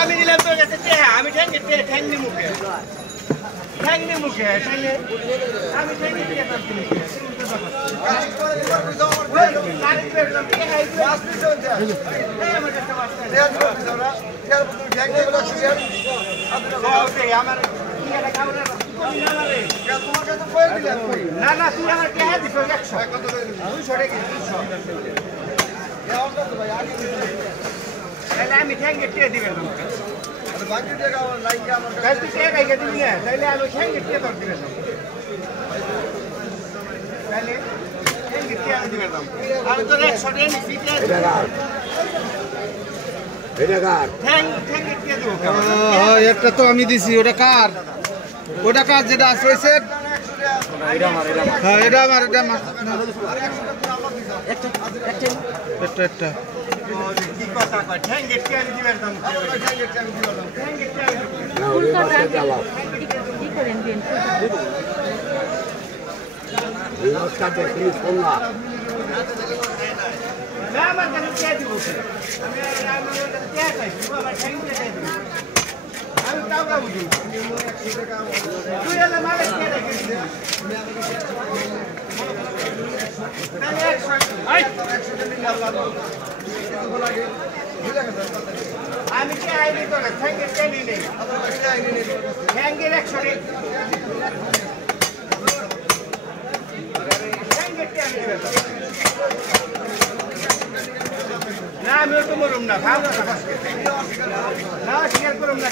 আমি নিলাম তোর কাছে আমি ঠ্যাংনি মুখে ঠ্যাংনি মুখে আমি ঠ্যাংনি দিয়ে আমার না না তুই আমার কে দিস 100 তাহলে আমি ঠ্যাঙ্গে টিয়ে দিবেন তুই টেকাইকে দিবি না তাহলে আমি ঠ্যাঙ্গে টিয়ে তোর দিবেন তাহলে ঠ্যাঙ্গে টিয়ে আমি দিবেন আমি তোর 100 টাকা নিচ্ছি একটা তো আমি দিছি ওটা কার যেটা আছে হ্যাঁ এটা আমার একটা কি কথা কয় ঠ্যাঙ্গে টিয়ে আমি দিবেন আমার কাছে টিয়ে দিব আমি কাউকে বুঝি তুই এলে মানে টিয়ে দেখে আমি কে আইনি তো না ঠ্যাঙ্গের টেনি নেই ঠ্যাঙ্গের 100 ঠ্যাঙ্গের টেনি না আমি তো মরুম না খাও না না স্বীকার করুম না